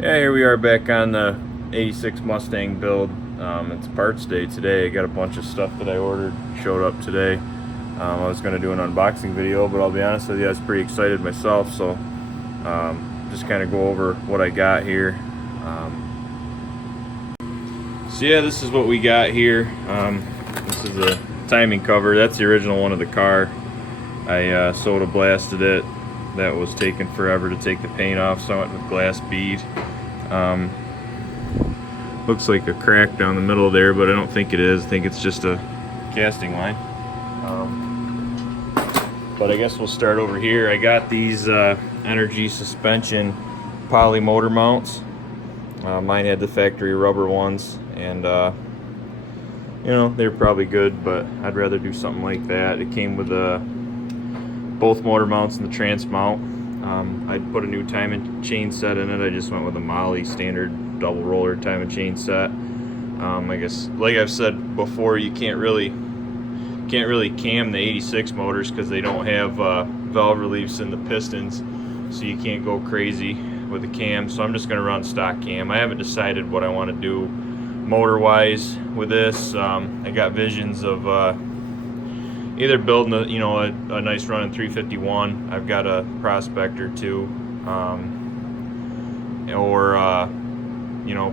Yeah, here we are back on the 86 Mustang build. It's parts day today. I got a bunch of stuff that I ordered, showed up today. I was going to do an unboxing video, but I'll be honest with you, I was pretty excited myself, so just kind of go over what I got here. So yeah, this is what we got here. This is a timing cover. That's the original one of the car. I soda blasted it. That was taking forever to take the paint off, so I went with glass bead. Looks like a crack down the middle there, but I don't think it is. I think it's just a casting line. But I guess we'll start over here. I got these energy suspension poly motor mounts. Mine had the factory rubber ones, and you know, they're probably good, but I'd rather do something like that. It came with both motor mounts and the trans mount. I'd put a new time and chain set in it. I just went with a Molly standard double roller time and chain set. I guess, like I've said before, you can't really cam the 86 motors because they don't have valve reliefs in the pistons, so you can't go crazy with the cam. So I'm just going to run stock cam. I haven't decided what I want to do motor wise with this. I got visions of either building a nice running 351. I've got a Prospector too, or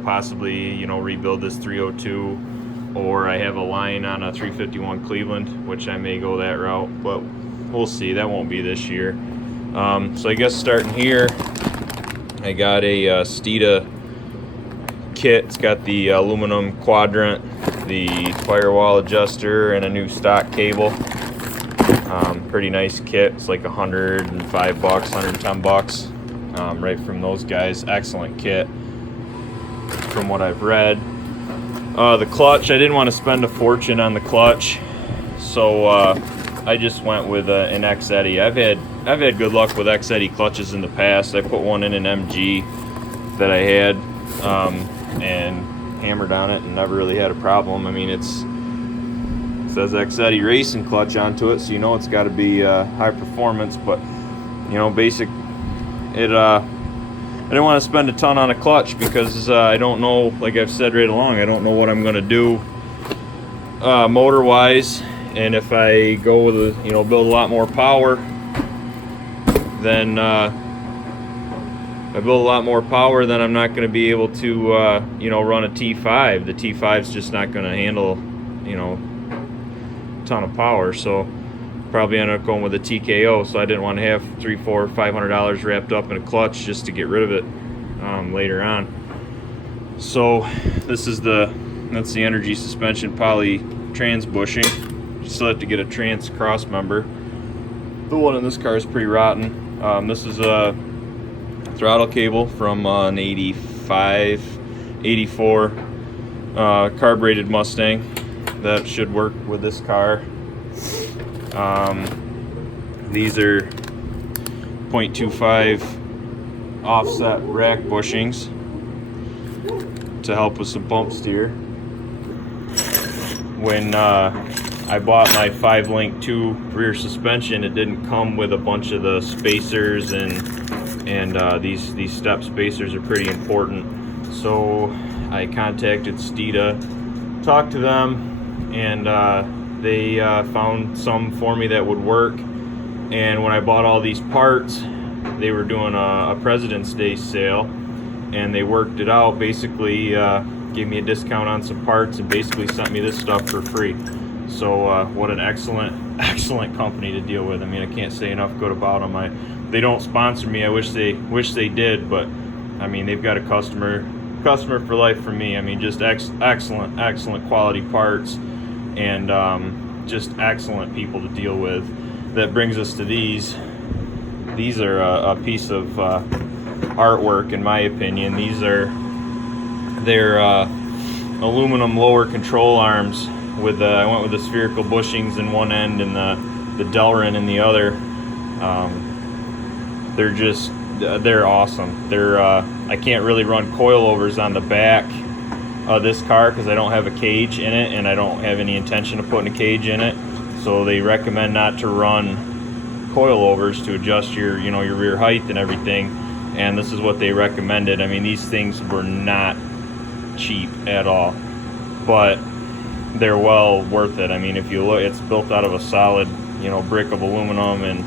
possibly rebuild this 302, or I have a line on a 351 Cleveland, which I may go that route, but we'll see. That won't be this year. So I guess starting here, I got a Steeda kit. It's got the aluminum quadrant, the firewall adjuster, and a new stock cable. Pretty nice kit. It's like $105, $110, right from those guys. Excellent kit from what I've read. The clutch, I didn't want to spend a fortune on the clutch, so I just went with an X-Eddy. I've had good luck with X-Eddy clutches in the past. I put one in an MG that I had and hammered on it and never really had a problem. I mean, it says X-Eddy racing clutch onto it, so you know it's got to be high performance, but basic. I didn't want to spend a ton on a clutch because I don't know, like I've said right along, I don't know what I'm going to do motor wise, and if I go with build a lot more power, then I'm not going to be able to run a T5. The T5's just not going to handle a ton of power, so probably end up going with a TKO. So I didn't want to have $300, $400, $500 wrapped up in a clutch just to get rid of it later on. So this is that's the energy suspension poly trans bushing. You still have to get a trans cross member. The one in this car is pretty rotten. This is a throttle cable from an 85, 84 carbureted Mustang. That should work with this car. These are 0.25 offset rack bushings to help with some bump steer. When I bought my 5-link 2 rear suspension, it didn't come with a bunch of the spacers, and these step spacers are pretty important. So I contacted Steeda, talked to them, and they found some for me that would work. And when I bought all these parts, they were doing a President's Day sale, and they worked it out. Basically gave me a discount on some parts and basically sent me this stuff for free. So what an excellent company to deal with. I mean, I can't say enough good about them. They don't sponsor me. I wish they did, but I mean, they've got a customer for life for me. I mean, just excellent quality parts, and just excellent people to deal with. That brings us to these. These are a piece of artwork, in my opinion. They're aluminum lower control arms with I went with the spherical bushings in one end and the Delrin in the other. They're awesome. I can't really run coilovers on the back of this car because I don't have a cage in it, and I don't have any intention of putting a cage in it. So they recommend not to run coilovers to adjust your rear height and everything. and this is what they recommended. I mean, these things were not cheap at all, but they're well worth it. I mean, if you look, it's built out of a solid, you know, brick of aluminum, and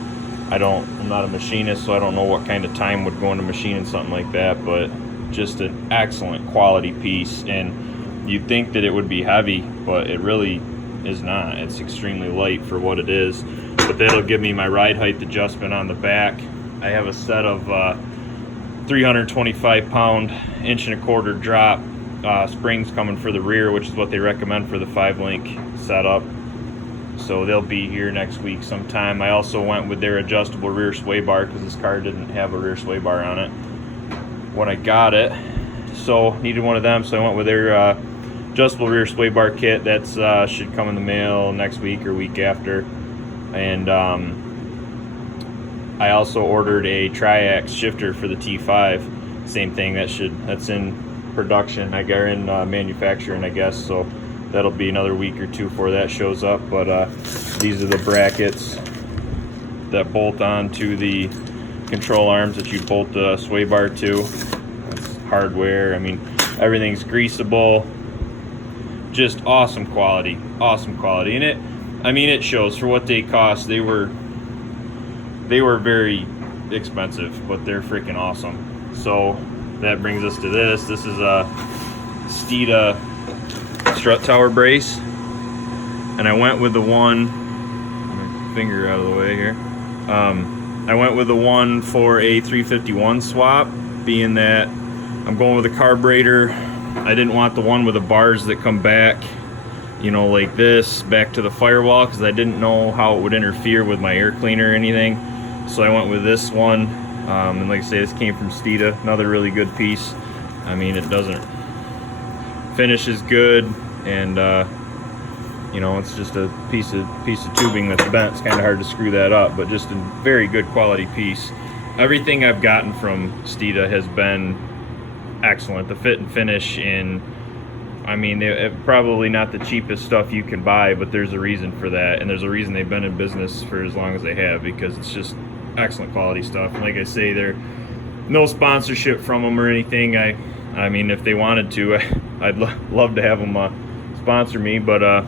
I'm not a machinist, so I don't know what kind of time would go into machining something like that, but just an excellent quality piece. And you'd think that it would be heavy, but it really is not. It's extremely light for what it is. But that'll give me my ride height adjustment on the back. I have a set of 325 pound 1.25" drop springs coming for the rear, which is what they recommend for the 5-link setup. So they'll be here next week sometime. I also went with their adjustable rear sway bar because this car didn't have a rear sway bar on it when I got it, so needed one of them, so I went with their adjustable rear sway bar kit. That's should come in the mail next week or week after. And I also ordered a Triac Shifter for the T5. Same thing, that's in production, I guess, in manufacturing, I guess, so that'll be another week or two before that shows up. But these are the brackets that bolt on to the control arms that you bolt the sway bar to. That's hardware. I mean, everything's greasable. Just awesome quality, and it shows for what they cost. They were very expensive, but they're freaking awesome. So that brings us to this. This is a Steeda strut tower brace, and I went with the one, my finger out of the way here. I went with the one for a 351 swap, being that I'm going with a carburetor. I didn't want the one with the bars that come back, you know, like this, back to the firewall, because I didn't know how it would interfere with my air cleaner or anything. So I went with this one, and like I say, this came from Steeda, another really good piece. I mean, it doesn't, finish is good, and you know, it's just a piece of tubing that's bent. It's kind of hard to screw that up, but just a very good quality piece. Everything I've gotten from Steeda has been excellent. The fit and finish, and I mean, they're probably not the cheapest stuff you can buy, but there's a reason for that, and there's a reason they've been in business for as long as they have, because it's just excellent quality stuff. And like I say, they're no sponsorship from them or anything. I mean, if they wanted to, I'd love to have them sponsor me, but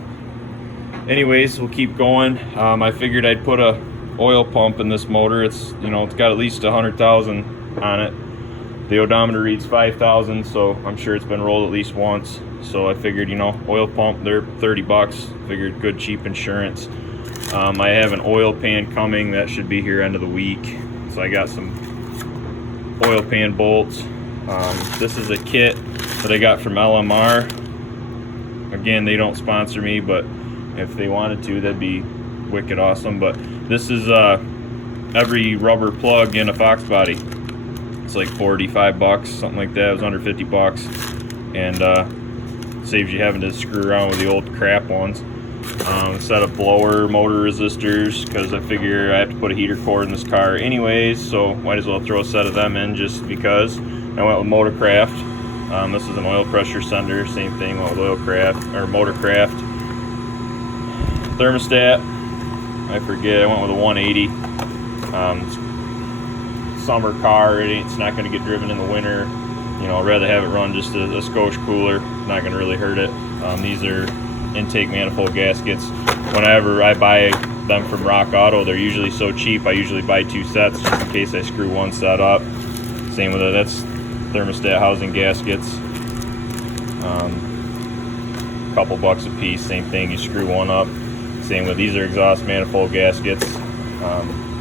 anyways, we'll keep going. I figured I'd put a oil pump in this motor. It's, you know, it's got at least 100,000 on it. The odometer reads 5,000, so I'm sure it's been rolled at least once. So I figured, you know, oil pump, they're 30 bucks. Figured good, cheap insurance. I have an oil pan coming that should be here end of the week. So I got some oil pan bolts. This is a kit that I got from LMR. Again, they don't sponsor me, but if they wanted to, that'd be wicked awesome. But this is every rubber plug in a Fox body. It's like 45 bucks, something like that. It was under 50 bucks, and saves you having to screw around with the old crap ones. Set of blower motor resistors, because I figure I have to put a heater cord in this car anyways, so might as well throw a set of them in just because. I went with Motorcraft. This is an oil pressure sender, same thing, went with Motorcraft. Thermostat, I forget, I went with a 180. Summer car, it's not going to get driven in the winter. You know, I'd rather have it run just a skosh cooler, not going to really hurt it. These are intake manifold gaskets. Whenever I buy them from Rock Auto, they're usually so cheap, I usually buy 2 sets just in case I screw one set up. Same with it, that's thermostat housing gaskets. Couple bucks a piece, same thing, you screw one up. Same with these are exhaust manifold gaskets.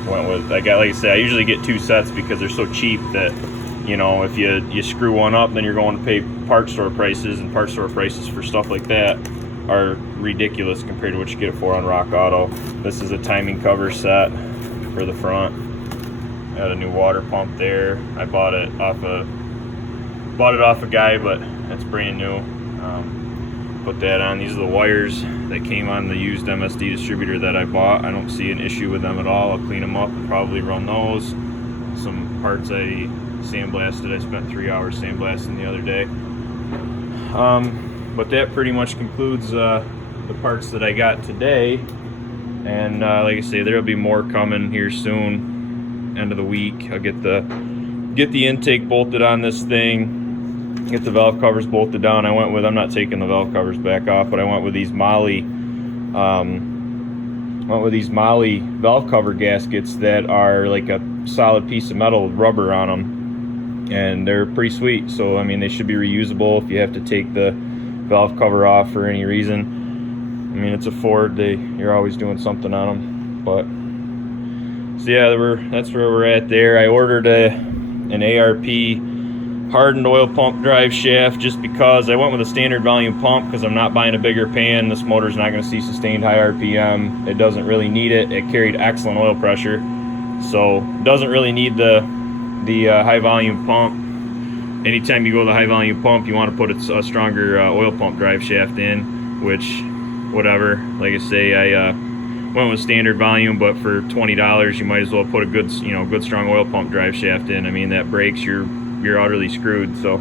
Went with, like I say, I usually get 2 sets because they're so cheap that, you know, if you screw one up, then you're going to pay part store prices, and part store prices for stuff like that are ridiculous compared to what you get it for on Rock Auto. This is a timing cover set for the front. Got a new water pump there. I bought it off a guy, but it's brand new. Put that on. These are the wires that came on the used MSD distributor that I bought. I don't see an issue with them at all. I'll clean them up and probably run those. Some parts I sandblasted. I spent 3 hours sandblasting the other day. But that pretty much concludes the parts that I got today. And like I say, there'll be more coming here soon. End of the week, I'll get the get the intake bolted on this thing, get the valve covers bolted down. I'm not taking the valve covers back off, but I went with these Molle valve cover gaskets that are like a solid piece of metal with rubber on them, and they're pretty sweet. So I mean, they should be reusable if you have to take the valve cover off for any reason. I mean, it's a Ford, you're always doing something on them. But so yeah, that's where we're at there. I ordered an ARP hardened oil pump drive shaft just because I went with a standard volume pump because I'm not buying a bigger pan. This motor's not going to see sustained high RPM. It doesn't really need it. It carried excellent oil pressure, so it doesn't really need the high volume pump. Anytime you go to the high volume pump, you want to put a stronger oil pump drive shaft in, which whatever. Like I say, I went with standard volume, but for $20 you might as well put a good strong oil pump drive shaft in. I mean, that breaks, you're utterly screwed. So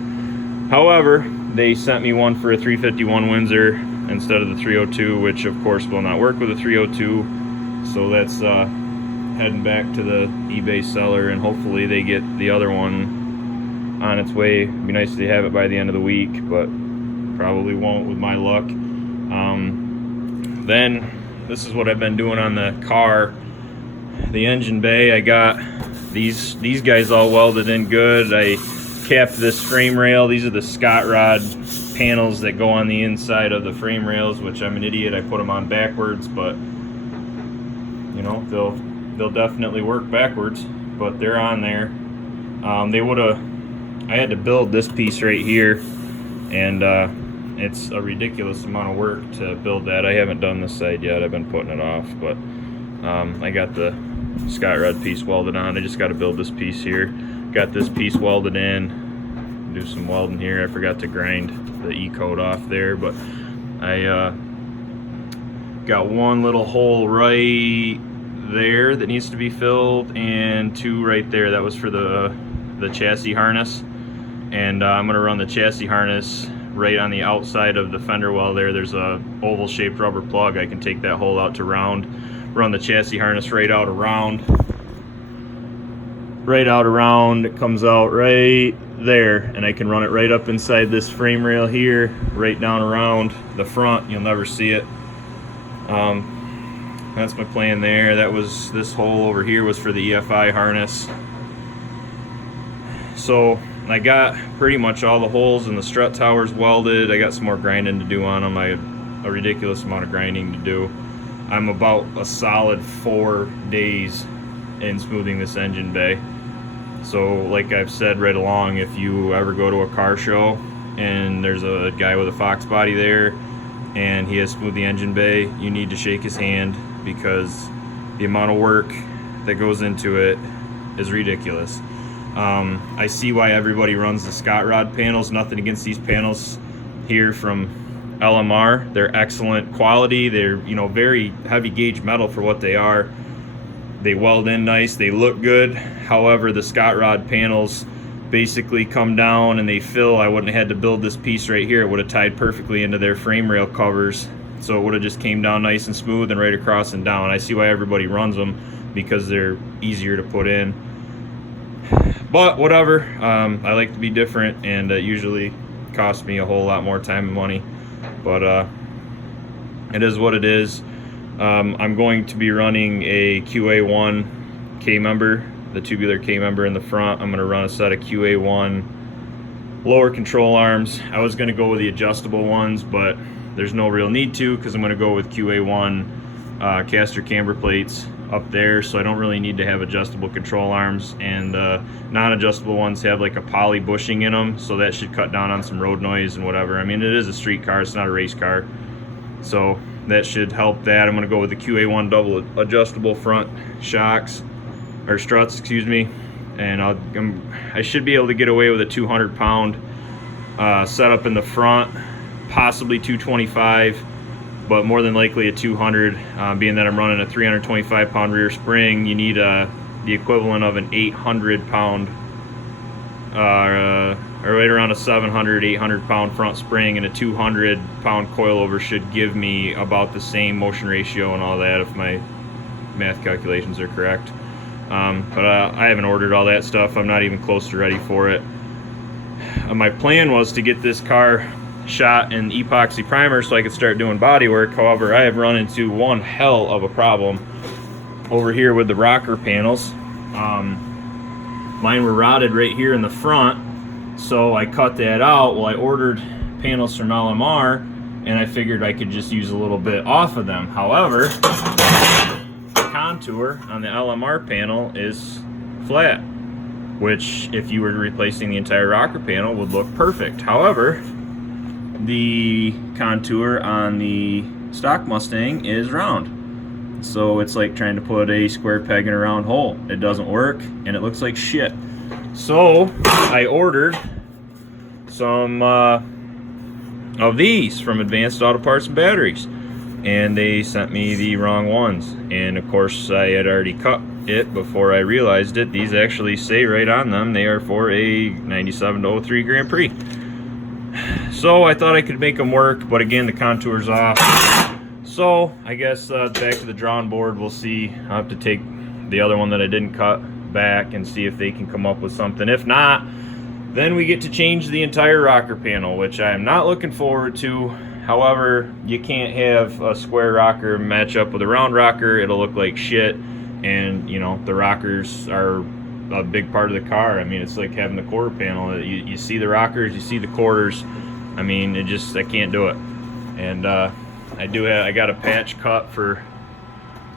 however, they sent me one for a 351 Windsor instead of the 302, which of course will not work with a 302. So that's heading back to the eBay seller, and hopefully they get the other one on its way. It'd be nice to have it by the end of the week, but probably won't with my luck. Then this is what I've been doing on the car. The engine bay, I got these guys all welded in good. I capped this frame rail. These are the Scott Rod panels that go on the inside of the frame rails, which I'm an idiot, I put them on backwards, but you know, they'll definitely work backwards, but they're on there. I had to build this piece right here, and it's a ridiculous amount of work to build that. I haven't done this side yet, I've been putting it off, but I got the Scott Rod piece welded on. I just got to build this piece here. Got this piece welded in, do some welding here. I forgot to grind the E-coat off there, but I got one little hole right there that needs to be filled, and two right there. That was for the chassis harness, and I'm going to run the chassis harness right on the outside of the fender well there. There's a oval shaped rubber plug. I can take that hole out to run the chassis harness right out around. It comes out right there, and I can run it right up inside this frame rail here, right down around the front. You'll never see it. That's my plan there. This hole over here was for the EFI harness. So I got pretty much all the holes in the strut towers welded. I got some more grinding to do on them. I had a ridiculous amount of grinding to do. I'm about a solid 4 days in smoothing this engine bay. So like I've said right along, if you ever go to a car show and there's a guy with a Fox body there and he has smoothed the engine bay, you need to shake his hand, because the amount of work that goes into it is ridiculous. I see why everybody runs the Scott Rod panels. Nothing against these panels here from LMR. They're excellent quality. They're, very heavy gauge metal for what they are. They weld in nice, they look good. However, the Scott Rod panels basically come down and they fill. I wouldn't have had to build this piece right here. It would have tied perfectly into their frame rail covers, so it would have just came down nice and smooth and right across and down. I see why everybody runs them, because they're easier to put in. But whatever, I like to be different, and it usually costs me a whole lot more time and money, but it is what it is. I'm going to be running a QA1 K-member, the tubular K-member in the front. I'm going to run a set of QA1 lower control arms. I was going to go with the adjustable ones, but there's no real need to, because I'm going to go with QA1 caster camber plates up there, so I don't really need to have adjustable control arms. And non-adjustable ones have like a poly bushing in them, so that should cut down on some road noise and whatever. I mean, it is a street car, it's not a race car, so that should help that. I'm going to go with the QA1 double adjustable front shocks, or struts, excuse me, and I should be able to get away with a 200-pound setup in the front, possibly 225, but more than likely a 200, being that I'm running a 325-pound rear spring. You need the equivalent of an 800-pound, or right around a 700, 800-pound front spring, and a 200-pound coilover should give me about the same motion ratio and all that, if my math calculations are correct. But I haven't ordered all that stuff. I'm not even close to ready for it. My plan was to get this car shot in epoxy primer so I could start doing body work. However, I have run into one hell of a problem over here with the rocker panels. Mine were rotted right here in the front, so I cut that out. Well, I ordered panels from LMR, and I figured I could just use a little bit off of them. However, the contour on the LMR panel is flat, which if you were replacing the entire rocker panel would look perfect. However, the contour on the stock Mustang is round. So it's like trying to put a square peg in a round hole. It doesn't work, and it looks like shit. So I ordered some of these from Advanced Auto Parts and Batteries, and they sent me the wrong ones. And of course, I had already cut it before I realized it. These actually say right on them they are for a 97 to 03 Grand Prix. So I thought I could make them work, but again, the contour's off. So I guess back to the drawing board. We'll see. I'll have to take the other one that I didn't cut back and see if they can come up with something. If not, then we get to change the entire rocker panel, which I am not looking forward to. However, you can't have a square rocker match up with a round rocker. It'll look like shit. And you know, the rockers are a big part of the car. I mean, it's like having the quarter panel. You see the rockers, you see the quarters. I mean, I can't do it. And I got a patch cut for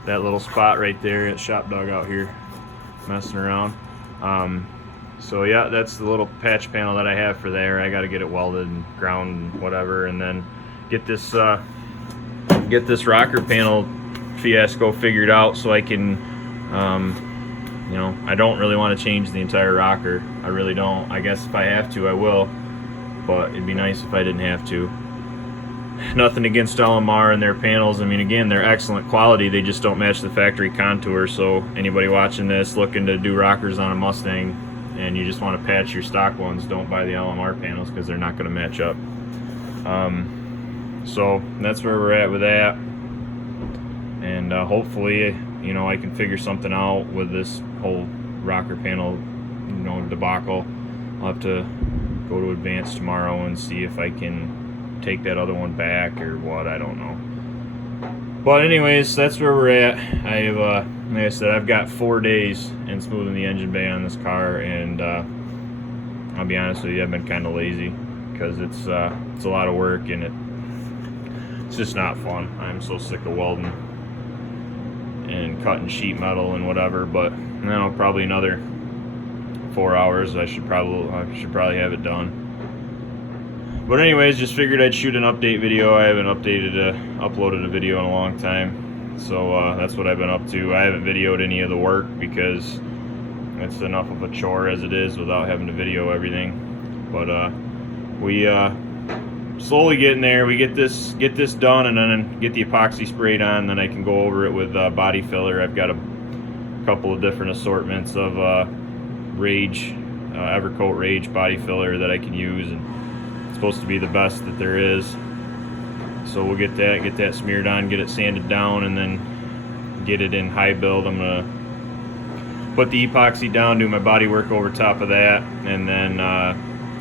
that little spot right there at Shop Dog out here messing around. So yeah, that's the little patch panel that I have for there. I got to get it welded and ground and whatever, and then get this rocker panel fiasco figured out so I can, you know, I don't really want to change the entire rocker. I really don't. I guess if I have to, I will, but it'd be nice if I didn't have to. Nothing against LMR and their panels. I mean, again, they're excellent quality. They just don't match the factory contour. So anybody watching this looking to do rockers on a Mustang and you just want to patch your stock ones, don't buy the LMR panels because they're not going to match up. So that's where we're at with that. And hopefully, you know, I can figure something out with this whole rocker panel, you know, debacle. I'll have to go to Advanced tomorrow and see if I can take that other one back or what, I don't know. But anyways, that's where we're at. I have like I said, I've got 4 days in smoothing the engine bay on this car, and I'll be honest with you, I've been kind of lazy because it's a lot of work and it's just not fun. I'm so sick of welding and cutting sheet metal and whatever. But now probably another 4 hours I should probably have it done. But anyways, just figured I'd shoot an update video. I haven't uploaded a video in a long time, so that's what I've been up to. I haven't videoed any of the work because it's enough of a chore as it is without having to video everything. But we slowly getting there. We get this done and then get the epoxy sprayed on. Then I can go over it with body filler. I've got a couple of different assortments of Rage, Evercoat Rage body filler that I can use, and supposed to be the best that there is. So we'll get that smeared on, get it sanded down, and then get it in high build. I'm gonna put the epoxy down, do my body work over top of that, and then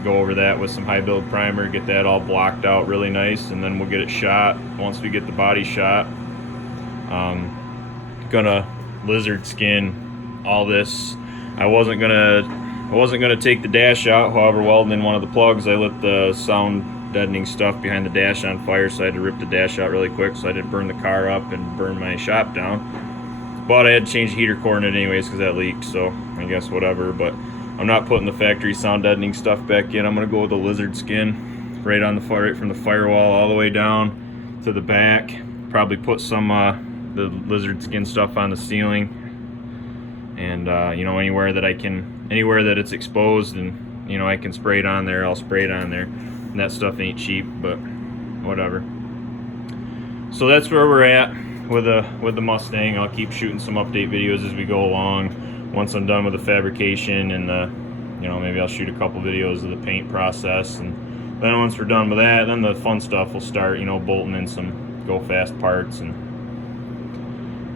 go over that with some high build primer, get that all blocked out really nice, and then we'll get it shot. Once we get the body shot, gonna lizard skin all this. I wasn't gonna take the dash out. However, welding in one of the plugs, I lit the sound deadening stuff behind the dash on fire, so I had to rip the dash out really quick so I didn't burn the car up and burn my shop down. But I had to change the heater core in it anyways because that leaked, so I guess whatever. But I'm not putting the factory sound deadening stuff back in. I'm gonna go with the lizard skin right on the fire, right from the firewall all the way down to the back. Probably put some the lizard skin stuff on the ceiling, and you know, anywhere that it's exposed and you know I can spray it on there, I'll spray it on there. And that stuff ain't cheap, but whatever. So that's where we're at with the Mustang. I'll keep shooting some update videos as we go along. Once I'm done with the fabrication and you know, maybe I'll shoot a couple videos of the paint process, and then once we're done with that, then the fun stuff will start. You know, bolting in some go fast parts and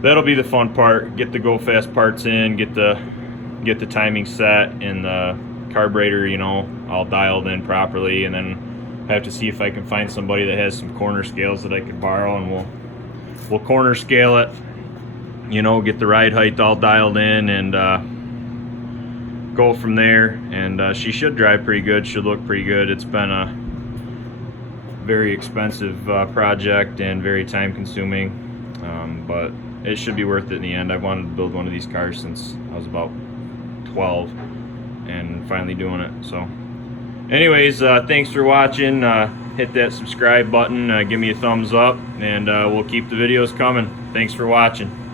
that'll be the fun part. Get the go fast parts in, get the timing set, and the carburetor, you know, all dialed in properly, and then I have to see if I can find somebody that has some corner scales that I could borrow, and we'll corner scale it, you know, get the ride height all dialed in, and go from there. And she should drive pretty good, should look pretty good. It's been a very expensive project and very time consuming, but it should be worth it in the end. I've wanted to build one of these cars since I was about 12, and finally doing it. So anyways, thanks for watching. Hit that subscribe button, give me a thumbs up, and we'll keep the videos coming. Thanks for watching.